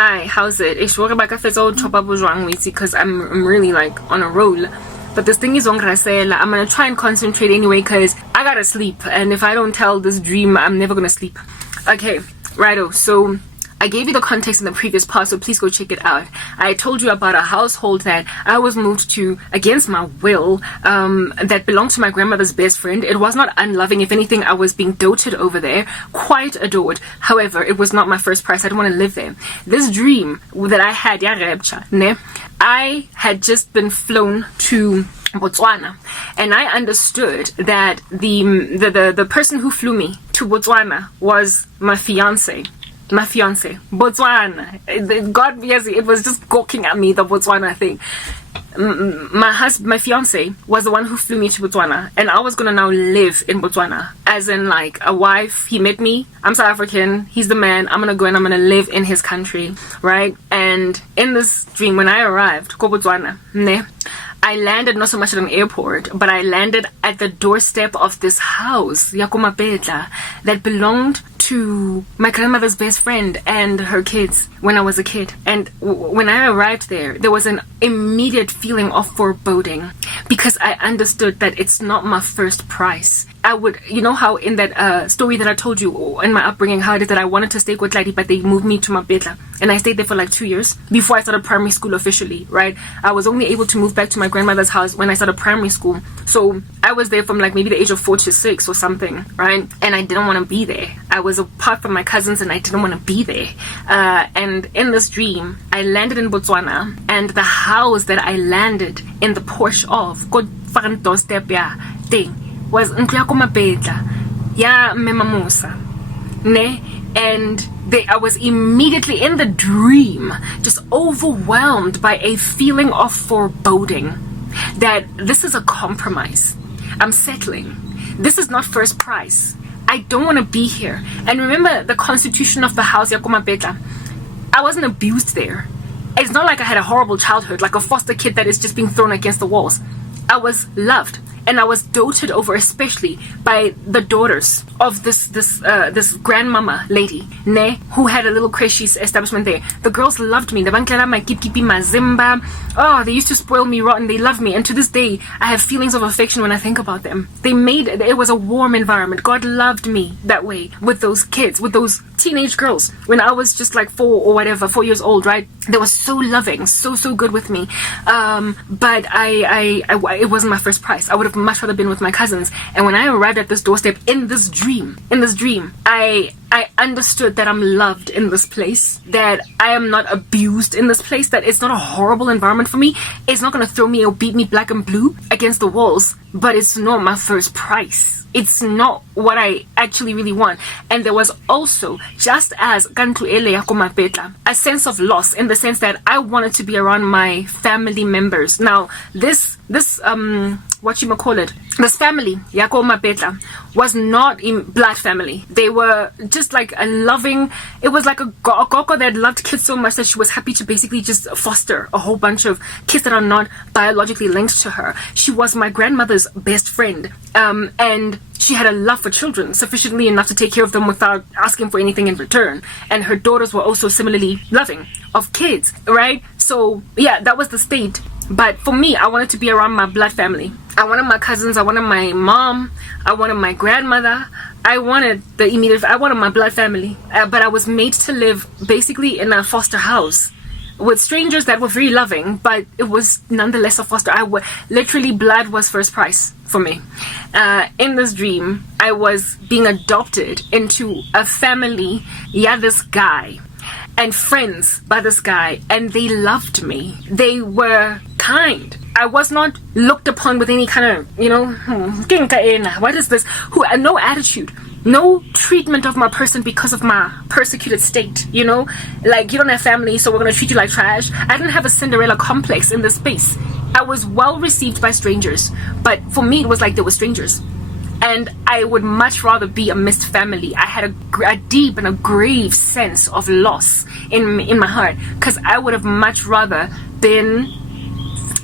Hi, how's it? Because I'm really like on a roll. But this thing is on Grasela. I'm gonna try and concentrate anyway because I gotta sleep. And if I don't tell this dream, I'm never gonna sleep. Okay, righto. So I gave you the context in the previous part, so please go check it out. I told you about a household that I was moved to against my will, that belonged to my grandmother's best friend. It was not unloving. If anything, I was being doted over there, quite adored. However, it was not my first prize. I didn't want to live there. This dream that I had, Rapture, I had just been flown to Botswana, and I understood that the person who flew me to Botswana was my fiance, Botswana. God, yes, it was just gawking at me, the Botswana thing. My fiance was the one who flew me to Botswana, and I was gonna now live in Botswana, as in like a wife. He met me. I'm South African. He's the man. I'm gonna go and I'm gonna live in his country, right? And in this dream, when I arrived, to Botswana, I landed not so much at an airport, but I landed at the doorstep of this house, that belonged to my grandmother's best friend and her kids when I was a kid. And when I arrived there, there was an immediate feeling of foreboding because I understood that it's not my first prize. I would, you know how in that story that I told you in my upbringing, how it is that I wanted to stay with Ladi, but they moved me to Mabetla, and I stayed there for like 2 years before I started primary school officially, right? I was only able to move back to my grandmother's house when I started primary school. So I was there from like maybe the age of 4 to 6 or something, right? And I didn't want to be there. I was apart from my cousins and I didn't want to be there. And in this dream, I landed in Botswana, and the house that I landed in the porch of, thing, was Nklyakomapetla, ya Memamusa, ne? And I was immediately in the dream just overwhelmed by a feeling of foreboding that this is a compromise. I'm settling. This is not first prize. I don't want to be here. And remember the constitution of the house, Yakomapetla. I wasn't abused there. It's not like I had a horrible childhood, like a foster kid that is just being thrown against the walls. I was loved. And I was doted over, especially by the daughters of this grandmama lady, ne, who had a little creche establishment there. The girls loved me. Oh, they used to spoil me rotten. They loved me, and to this day, I have feelings of affection when I think about them. It was a warm environment. God loved me that way with those kids, with those teenage girls. When I was just like 4 years old, right? They were so loving, so good with me. But it wasn't my first prize. I would have much rather been with my cousins. And when I arrived at this doorstep in this dream, I understood that I'm loved in this place, that I am not abused in this place, that it's not a horrible environment for me. It's not going to throw me or beat me black and blue against the walls, but it's not my first prize. It's not what I actually really want. And there was also, just as a sense of loss, in the sense that I wanted to be around my family members. Now, this family, Yakomapetla, was not in blood family. They were just like a loving, it was like a gogo that loved kids so much that she was happy to basically just foster a whole bunch of kids that are not biologically linked to her. She was my grandmother's best friend, and she had a love for children, sufficiently enough to take care of them without asking for anything in return. And her daughters were also similarly loving of kids, right? So yeah, that was the state. But for me, I wanted to be around my blood family. I wanted my cousins, I wanted my mom, I wanted my grandmother, I wanted my blood family. But I was made to live basically in a foster house with strangers that were very loving, but it was nonetheless a foster. Literally, blood was first prize for me. In this dream, I was being adopted into a family, this guy, and friends by this guy, and they loved me. They were kind. I was not looked upon with any kind of, what is this? No attitude, no treatment of my person because of my persecuted state, like you don't have family, so we're going to treat you like trash. I didn't have a Cinderella complex in this space. I was well received by strangers, but for me, it was like they were strangers. And I would much rather be a missed family. I had a deep and a grave sense of loss in my heart, because I would have much rather been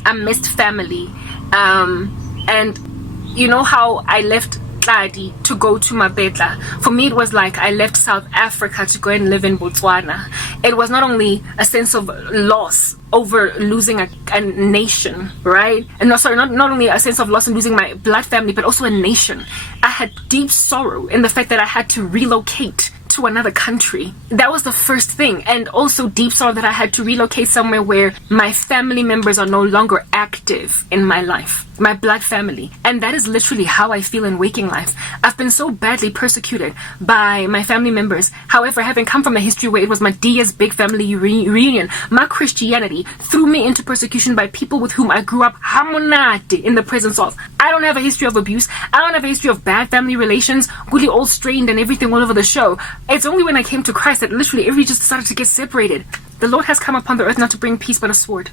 a missed family. And you know how I left Tladi to go to Mapetla. For me, it was like I left South Africa to go and live in Botswana. It was not only a sense of loss over losing a nation, right? And not only a sense of loss in losing my blood family, but also a nation. I had deep sorrow in the fact that I had to relocate to another country. That was the first thing. And also deep sorrow that I had to relocate somewhere where my family members are no longer active in my life, my blood family. And that is literally how I feel in waking life. I've been so badly persecuted by my family members. However, having come from a history where it was my Dia's big family reunion, my Christianity threw me into persecution by people with whom I grew up hamonate in the presence of. I don't have a history of abuse. I don't have a history of bad family relations, really all strained and everything all over the show. It's only when I came to Christ that literally everybody just started to get separated. The Lord has come upon the earth not to bring peace but a sword.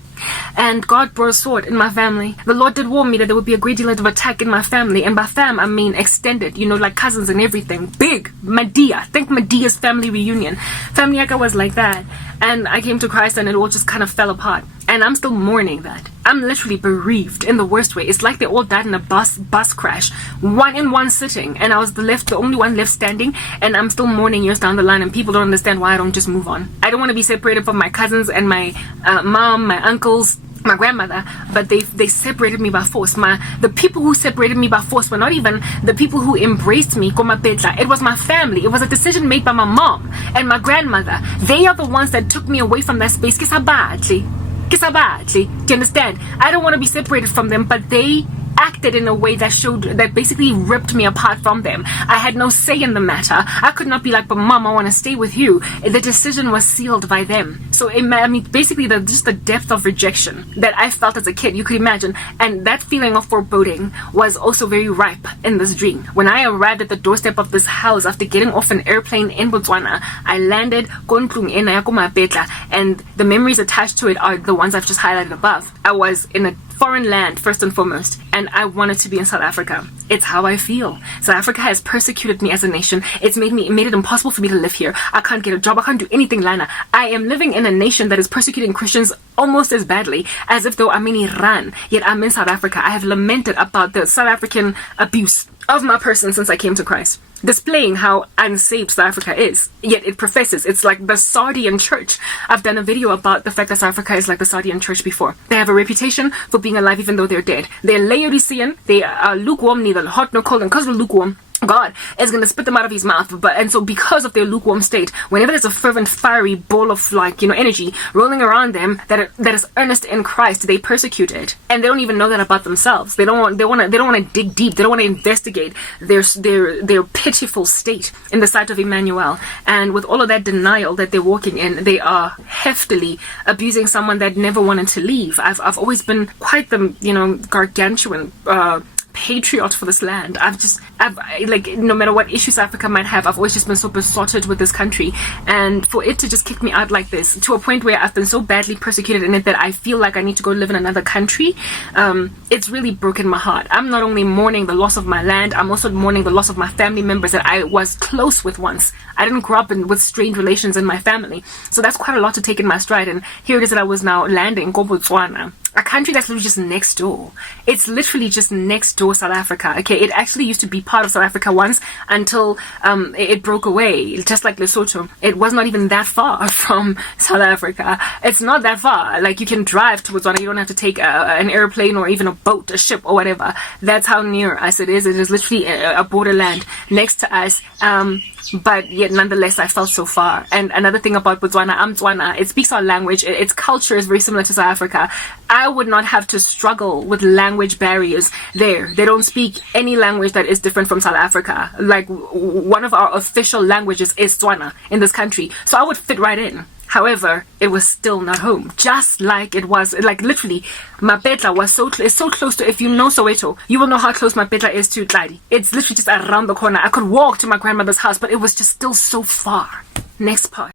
And God brought a sword in my family. The Lord did warn me that there would be a great deal of attack in my family. And by fam, I mean extended, like cousins and everything. Big. Medea. Think Medea's family reunion. Family Yaka was like that. And I came to Christ and it all just kind of fell apart. And I'm still mourning that. I'm literally bereaved in the worst way. It's like they all died in a bus crash. One sitting. And I was the only one left standing. And I'm still mourning years down the line. And people don't understand why I don't just move on. I don't want to be separated from my cousins and my mom, my uncles, my grandmother, but they separated me by force. The people who separated me by force were not even the people who embraced me. It was my family. It was a decision made by my mom and my grandmother. They are the ones that took me away from that space. Do you understand? I don't want to be separated from them, but they acted in a way that basically ripped me apart from them. I had no say in the matter. I could not be like, but mom, I want to stay with you. The decision was sealed by them. So basically just the depth of rejection that I felt as a kid, you could imagine. And that feeling of foreboding was also very ripe in this dream. When I arrived at the doorstep of this house after getting off an airplane in Botswana, I landed and the memories attached to it are the ones I've just highlighted above. I was in a foreign land first and foremost, and I wanted to be in South Africa. It's how I feel. South Africa has persecuted me as a nation. It made it impossible for me to live here. I can't get a job. I can't do anything, Lana. I am living in a nation that is persecuting Christians almost as badly as if though I'm in Iran, yet I'm in South Africa. I have lamented about the South African abuse of my person since I came to Christ, displaying how unsaved South Africa is, yet it professes it's like the Sardian church. I've done a video about the fact that South Africa is like the Sardian church before. They have a reputation for being alive even though they're dead. They're Laodicean, they are lukewarm, neither hot nor cold, and because they're lukewarm, God is going to spit them out of his mouth. And so because of their lukewarm state, whenever there's a fervent, fiery ball of energy rolling around them that is earnest in Christ, they persecute it. And they don't even know that about themselves. They don't want to dig deep. They don't want to investigate their pitiful state in the sight of Emmanuel. And with all of that denial that they're walking in, they are heftily abusing someone that never wanted to leave. I've always been quite the, gargantuan, patriot for this land. No matter what issues Africa might have, I've always just been so besotted with this country, and for it to just kick me out like this to a point where I've been so badly persecuted in it that I feel like I need to go live in another country, it's really broken my heart. I'm not only mourning the loss of my land, I'm also mourning the loss of my family members that I was close with once. I didn't grow up with strained relations in my family, so that's quite a lot to take in my stride. And here it is that I was now landing in Botswana, a country that's literally just next door. It's literally just next door, South Africa. Okay, it actually used to be part of South Africa once until it broke away, just like Lesotho. It was not even that far from South Africa. It's not that far. Like, you can drive to Botswana. You don't have to take an airplane or even a boat, a ship, or whatever. That's how near us it is. It is literally a borderland next to us. But yet nonetheless I felt so far. And another thing about Botswana, I'm Tswana, it speaks our language, its culture is very similar to South Africa. I would not have to struggle with language barriers there. They don't speak any language that is different from South Africa. Like, one of our official languages is Tswana in this country, so I would fit right in. However, it was still not home. Just like it was, like, literally, Mapetla was is so close to, if you know Soweto, you will know how close Mapetla is to Tladi. It's literally just around the corner. I could walk to my grandmother's house, but it was just still so far. Next part.